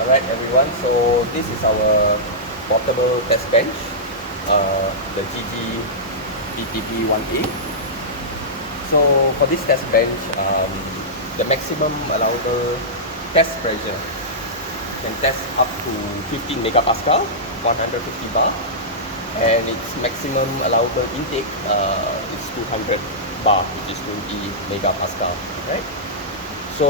Alright everyone, so this is our portable test bench, the GG PTP 1A. So for this test bench, the maximum allowable test pressure can test up to 15 megapascal, 150 bar, and its maximum allowable intake is 200 bar, which is 20 megapascal, right? So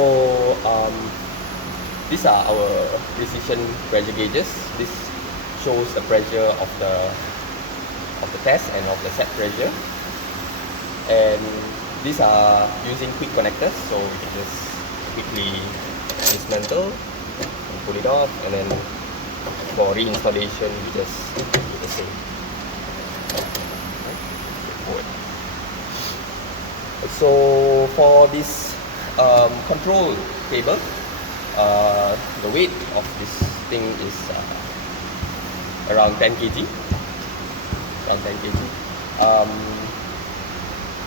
these are our precision pressure gauges. This shows the pressure of the test and of the set pressure. And these are using quick connectors, so we can just quickly dismantle and pull it off, and then for reinstallation we just do the same. So for this control cable, the weight of this thing is around 10 kg.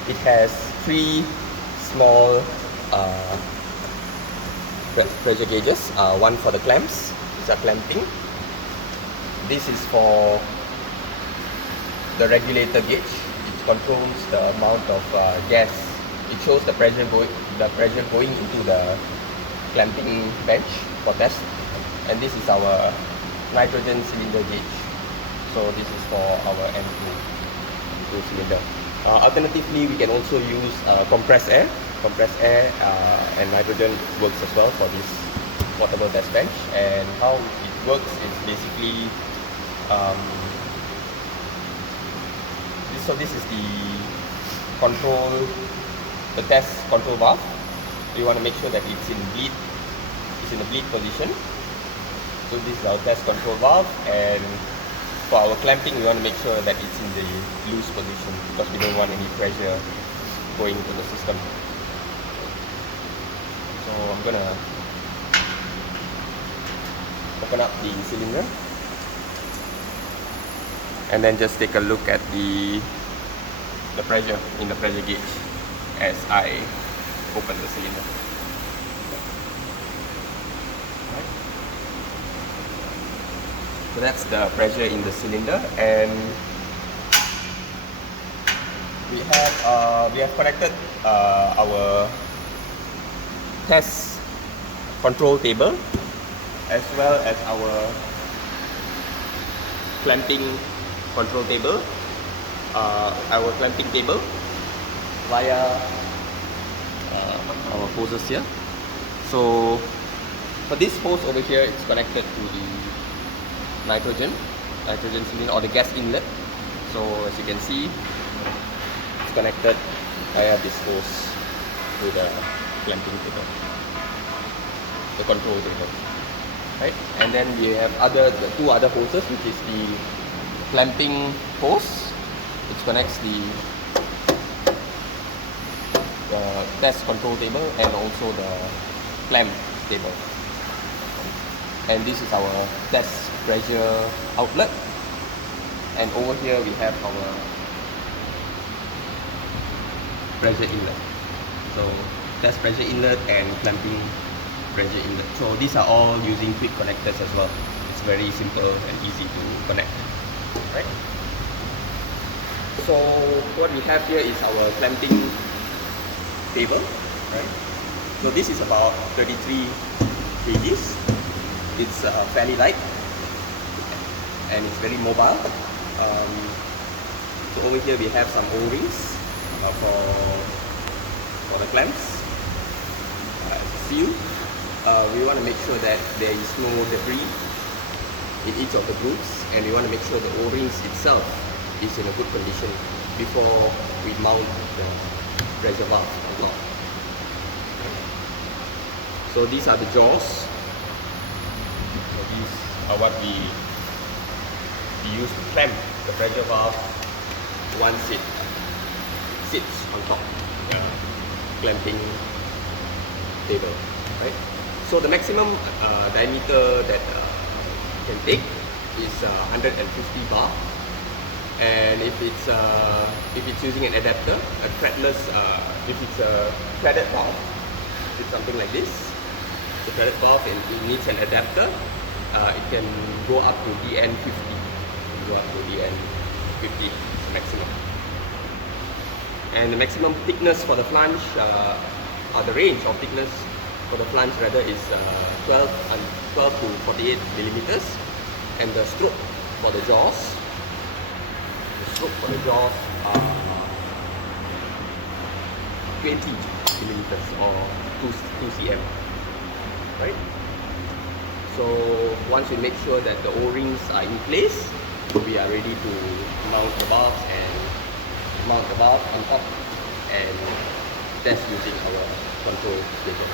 It has three small pressure gauges. One for the clamps, these are clamping. This is for the regulator gauge. It controls the amount of gas. It shows the pressure going into the clamping bench for test. And this is our nitrogen cylinder gauge. So this is for our M2 cylinder. Alternatively, we can also use compressed air. Compressed air and nitrogen works as well for this portable test bench. And how it works is basically, this is the test control valve. We want to make sure that it's in the bleed position. So this is our test control valve, and for our clamping we want to make sure that it's in the loose position because we don't want any pressure going into the system. So I'm gonna open up the cylinder and then just take a look at the pressure in the pressure gauge as I open the cylinder. So that's the pressure in the cylinder, and we have connected our test control table as well as our clamping control table, our clamping table via our hoses here. So for this hose over here, it's connected to the nitrogen cylinder or the gas inlet. So as you can see, it's connected via this hose to the clamping table, the control table, right? And then we have the two other hoses, which is the clamping hose, which connects the test control table and also the clamp table. And this is our test pressure outlet, and over here we have our pressure inlet. So test pressure inlet and clamping pressure inlet. So these are all using quick connectors as well. It's very simple and easy to connect, right? So what we have here is our clamping table, right? So this is about 33 kgs. It's fairly light and it's very mobile. So over here we have some O-rings for the clamps as a seal. We want to make sure that there is no debris in each of the grooves, and we want to make sure the O-rings itself is in a good condition before we mount the pressure valve on top. So these are the jaws. So these are what we use to clamp the pressure valve once it sits on top of the clamping table, right? So the maximum diameter that you can take is 150 bar, and if it's using an adapter, a threadless, if it's a threaded valve, it's something like this. the pellet valve, and it needs an adapter. It can go up to DN50. Go up to DN50 maximum. And the maximum thickness for the flange, or the range of thickness for the flange rather, is 12 to 48 millimeters. And the stroke for the jaws, are 20 millimeters or 2 cm. Right? So once we make sure that the O-rings are in place, we are ready to mount the valves and mount the valve on top and test using our control station.